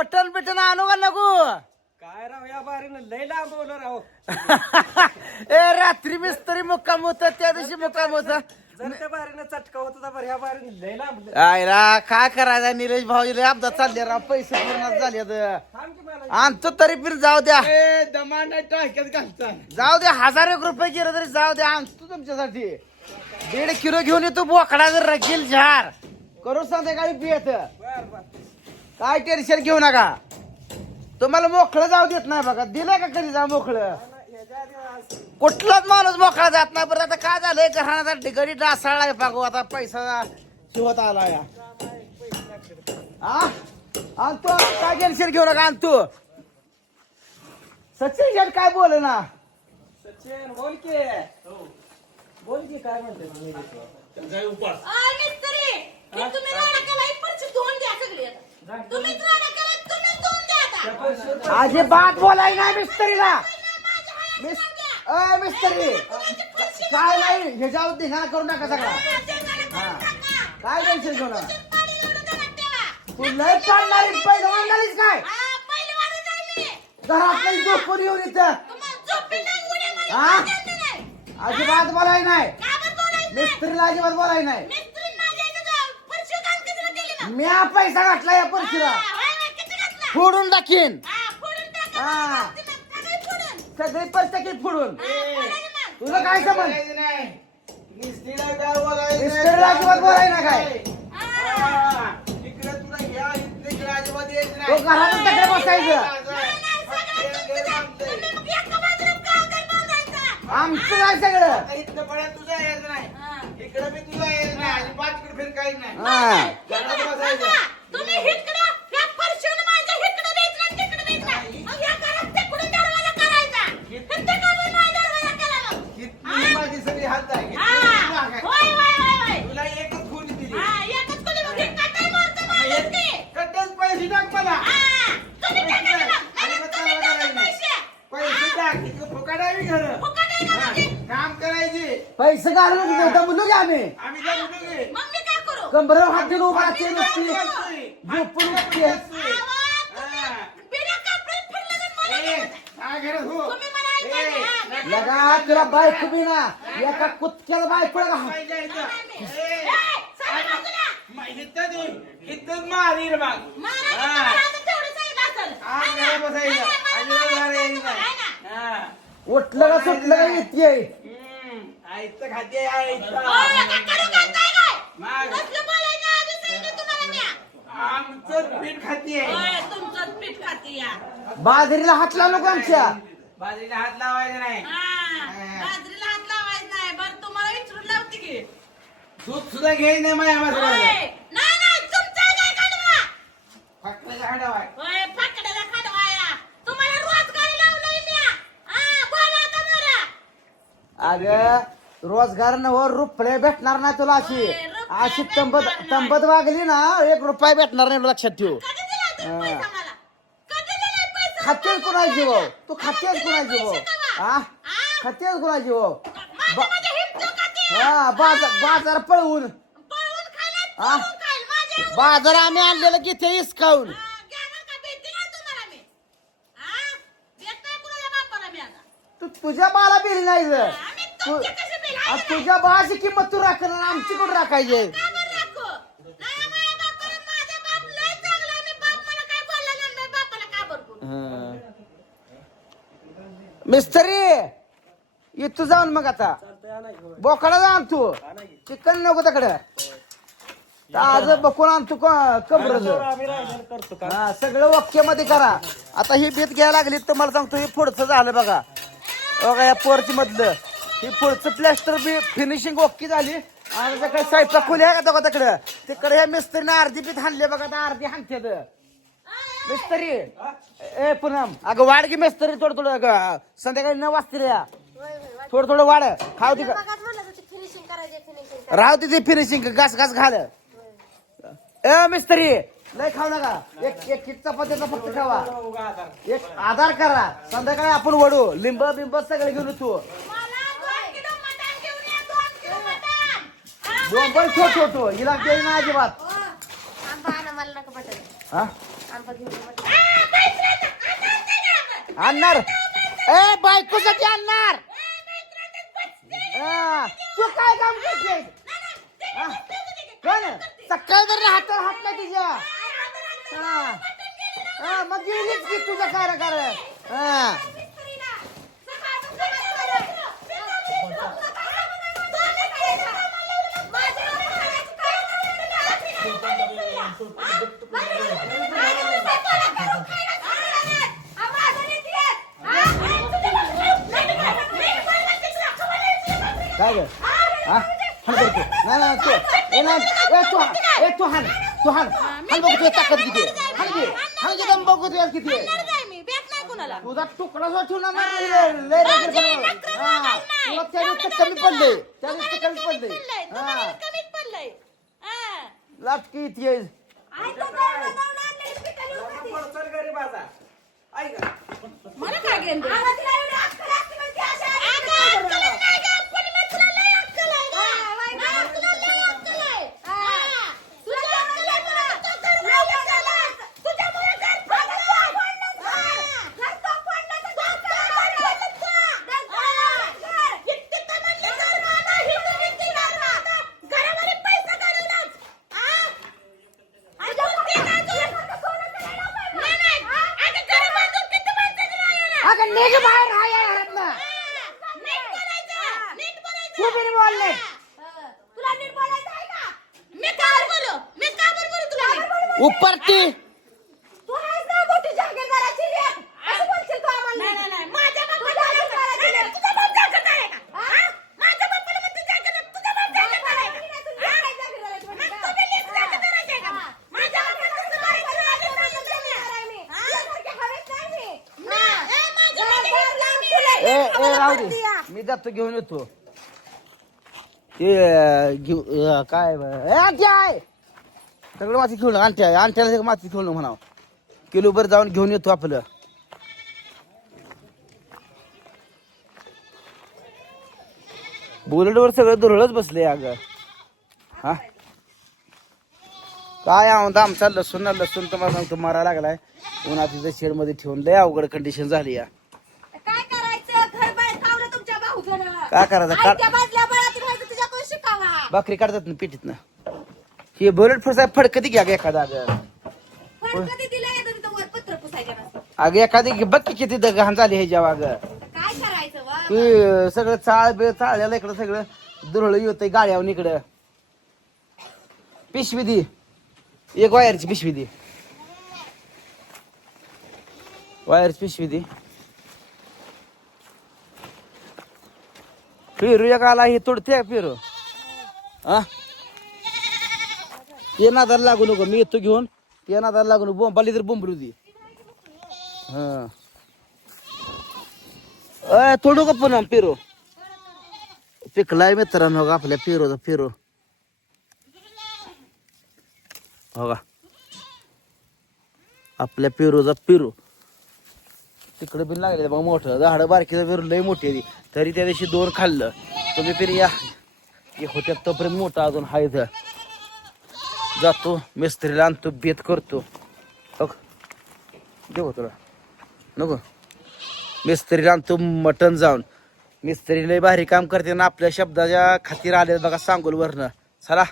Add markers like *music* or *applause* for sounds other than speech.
Mutton बिटन आणू का नको? काय राव या बारीनं लय लांबवलं राव. *laughs* ए रात्री मिस्त्री मुक्काम होत त्या दिवशी मुक्काम होत. जर त्या बारीनं चटका होत होता बरं ह्या बारीनं लय लांबलं आयरा काय करायचा? निलेश भाऊजी लय अपघात चालले राव पैसे पूर्ण झाले थांब की मला. आणतो तरी पण जाऊ द्या. दमान टाक्यात घालता. जाऊ द्या हजार एक रुपये गेलं तरी जाऊ द्या आणतो तुमच्यासाठी. दीड किलो घेऊन येतो बोकडा जर रगील झार करू संध्याकाळी पियत. बर बर. काय टेन्शन घेऊ नका. तुम्हाला मोकळं जाऊ देत नाही बघा. दिलं का कधी जा मोकळं? कुठलाच माणूस मोकळा जात नाही. बरं आता काय झालंय? घराण्याचा गडी डासाळलाय पागो आता पैसा शिवत आला या. आणतो काय टेन्शन घेऊ नका आणतो. सचिन शेठ काय बोल ना? सचिन बोल की. बोल की काय म्हणते हे. अजिबात बोलाय नाही मिस्त्रीला. मिस. अय मिस्त्री. काय नाही. ह्याच्यावर धिंगाणा करू नका सगळा. हा. काय टेन्शन घेऊ नका. तू लय पाडणारी पहिलं मांडालीस काय? हा, पहिलवानच आहे मी. घरात नाही झोपून येऊन इथं. हा? अजिबात बोलाय नाही? मिस्त्रीला अजिबात बोलाय नाही मिस्त्री माझ्या इथं जाऊन फरशी घाल कितीला दिली मग? मी हा पैसा घातला या पर्शीला घातला? फोडून टाकीन हा, फोडून टाका. तिला सगळी फोडून. पैसे फोडून? हा. तुला काय समज मिस्त्रीला काय बोलायचं मिस्त्रीला अजिबात बोलाय ना काय? हा. इकडे तुला घ्या इकडे अजिबात यायचं तो घरात तकडे बसायचं. आमचं. काय सगळं? इथं पड्यात तुझा यायचं नाही. हा. इकडे बी तुझा यायचं नाही. अजिबात इकडे फिर काहीच नाही हा हा. हा, हे पैसे टाक मला हा, तुम्ही टाका ना मग. नाही, आणि नाही, मग? तुम्ही त्याला टाका करायचं. पैसे. पैसे टाक. इथं फुकाट आहे घर. फुकट आहे का म्हणजे? काम करायचे. पैसे घालून दमलो की आम्ही. कंबरवर हात देऊन उभा असते. नुसती झोपून उठते. हो. हा, लगा तुला बायको बी ना. एका कुत्क्याला बायको. इथंच मारील असेल. हा. उठलं का सुटलं का येते. आईचं खाते आईचं. कसलं बोलायचं आधी सांगितलं तुम्हाला म्या. आमचं पीठ खाते ओय, तुमचंच पीठ खाती या. बाजरीला हात लावू नको आमच्या बाजरीला हात लावायचा नाही हा, बाजरीला हात लावायचं नाही. बरं, तुम्हाला विचारून लावते की. दूध सुद्धा घ्यायचं नाही माझ्या ओय, माणसाला नाही, नाही, तुमचा काय काढवा? फक्त हाडावाय ओय, फाकड्याला खाडवाया. तुम्हाला रोजगारी लावलंय म्या. हा, बोला आता मला. अग रोजगार नव रुपये भेटणार नाही तुला अशी होय, अशी तंबत. तंबत वागली ना एक रुपया भेटणार नाही लक्षात ठेव हा. पैसा? खातेच कुणाची भाऊ तू खातेच कुणाची भाऊ. हा हा? खातेच कुणाची भाऊ. हा बाजार बाजार पळवून हा? बाजार आम्ही आणलेलं की ते इसकावून हा, घ्या ना का भीती नाही तुम्हाला मी. हा? देत नाही कुणाच्या बापाला मी आता. तू तुझ्या बाला बिल नाही जर आम्ही तुमचे कसे बिल आहे आ, का नाही? तुझ्या बाची किंमत तू राखणार आणि आमची कुठं राखायची आहे. मिस्त्री इथं जाऊन मग आता. बोकडा जाऊन तू चिकन नको तिकडे. आज बकून आणतो कबर आम्ही राहिलेलं करतो का? हा सगळं वाक्यमध्ये करा. आता ही भीत घ्यायला लागली तर मला सांगतो हे पुढचं झालं बघा. बघा या पोरची मधलं ही पुढचं प्लॅस्टर बी फिनिशिंग ओके झाली. आणि काय स्वयंपाक खोली आहे का तिकडे तिकडे ह्या मिस्त्रीने अर्धी बीत हाणली बघा आता अर्धी हाणते मिस्त्री ए पूनम अगं वाढ की मिस्त्री थोडं थोडं अगं. संध्याकाळी नऊ वाजता या. थोडं थोडं वाढ. खाऊ ती फिनिशिंग करायचे फिनिशिंग राहू तिथे फिनिशिंग घास घास घाल. ए मिस्त्री लय खाऊ नका. एक एक एक चपात्याचा फक्त खावा. एक आधार करा. संध्याकाळी आपण वडू. लिंब बिंब सगळे घेऊन तू मला दोन किलो मटण घेऊन या, दोन किलो मटण. हा, बोंबल छोट छोटो हिला देई ना अजिबात. आंबा आणा मला नका बटाटे. हा? आंबा घेऊन ये म्हटलं. मैत्रिणीचं आता आणते का आपण? आणणार? ए बायकोसाठी आणणार. हा, तू काय काम करते हा. कोण? सकाळी तर हातावर हात नाही तुझ्या. हा. हा हा, मग गेलीच की तुझं काय कर हा मिस्त्रीला. सकाळचं सकाळचं करायचं. ते काम करायचं. चाललंय करायचं. माझ्या करायचं. काय करायचं? मी आता मिस्त्रीला. हा? माझ्या मिस्त्रीला करून खायला सांगितलं. हा, माझं नीती आहे. हा? तुझ्या नाही, नाही, नाही, नाही, बोलला तिकडं. खबर आहे तुझ्या मिस्त्रीला. काय ग हा हाण करतो नाही नाही तू. ए नाही ए तू हाण ए तू हाण तू हाण हाण बघू तुझी ताकद किती आहे. हाण घे. हाण घे दम बघू तुझ्या किती आहे. काय मी? भेट नाही कुणाला. तुझा तुकडा जो ठेवला ना लय रगड बनवला. हा. तुला त्या दिवशी कमी पडले. त्या दिवशी कमी पडले. हा. कमीच पडलंय. हा. लाटकी इथे ऐक मला काय घेणं देणं? आवाज तिला एवढी अक्कल असते म्हणजे अशा अक्कल नाही गं, पण मग तुला लय अक्कल आहे गं. हा, तुला लय अक्कल आहे. हा. तुला लय अक्कल आहे तुला. लय अक्कल आहे. तुझ्यामुळे घर फोडलं तू. हा. घर तो फोडलं तर घर काय फोडलं तू? हा. इतकी तर म्हणली घर माझा, ही तर इतकी घर माझा. घरामध्ये पैसा घालवलाच. हा? तुझ्या मुलगी काय तुला? नाही, नाही. अगं घरं बांधून किती माणसाचं राहिलं? अगं निघ बाहेर हा या घरातनं नीट बोलायचं. नीट बोलायचं. तू बिन बोलले तुला नीट बोलायचं आहे का? मी का बरं बोलू? मी का बरं बोलू तुला नीट? उपरती तू आहेस ना मोठी जागीरदाराची लेक. असं बोलशील तू आम्हाला? माझ्या बापाला जागीरदाराची लेक. तुझा बाप जागीरदार आहे का? हा? माझ्या बापाला म्हणते जागीरदार. तुझा बाप जागीरदार आहे का? हा? मग तुम्ही लेक जागीरदाराची आहे का? माझ्या बापाला तुझं बाप जागीरदार आहे. हा? ना, ए, माझ्या बापाला तुला ए लेक ए राहू म्हणते दे या. मी जातो घेऊन येतो ते अं, घेऊ अं, काय ब- ए आहे सगळं माती आंटी आहे आंट्याला सगळं माती खेळणं म्हणावं. किलो भर जाऊन घेऊन येतो आपलं. बुलेटवर सगळं दुरळच बसले अगं. हा? काय आहोत आमचा लसूण ना लसूण तुम्हाला सांगतो मारा लागलाय. उन्हात तिथं शेडमध्ये ठेवून लय अवघड कंडिशन झाली या. काय करायचं? घर तुमच्या काय करायचं? भाकरी काढतात ना पिठीत ना हे बुलेट फसा फडक ती घ्या ग एखादा अगं? पण कधी दिलं येतं तिथं वर पत्र पुसायच्या नसतं. अगं एखादी घे- बघ की किती द- घाण झाली हे जेव्हा अगं. काय करायचं वा? सगळं चाळ बिळ चाळलेलं इकडं सगळं. दुरळ येतंय गाड्यावर इकडं. पिशवी दी. एक वायरची पिशवी दी. वायरची पिशवी दी. पेरू एक आला हे तोडते पेरू हा ते नादाला लागू नको मी येतो घेऊन. ते नादाला लागू नको बोंबाली तर बोंबरू दे. हा. अय का पुन्हा पेरू. पिकलाय मित्रांनो का आपल्या पेरूचा पेरू. हो का आपल्या पेरूचा पेरू. तिकडे बिन लागले बघ मोठं. झाडं बारकीचं पेरू लय मोठी ती. तरी त्या दिवशी दोन खाल्लं. तुम्ही पेरू या. हे होत्या तोपर्यंत मोठा अजून हाय इथं. जातो मिस्त्रीला आणतो बेत करतो हो का? देऊ तुला नको मिस्त्रीला आणतो मटण जाऊन मिस्त्री लय भारी काम करते ना आपल्या शब्दाच्या खातीर आले बघा सांगोल वरनं चला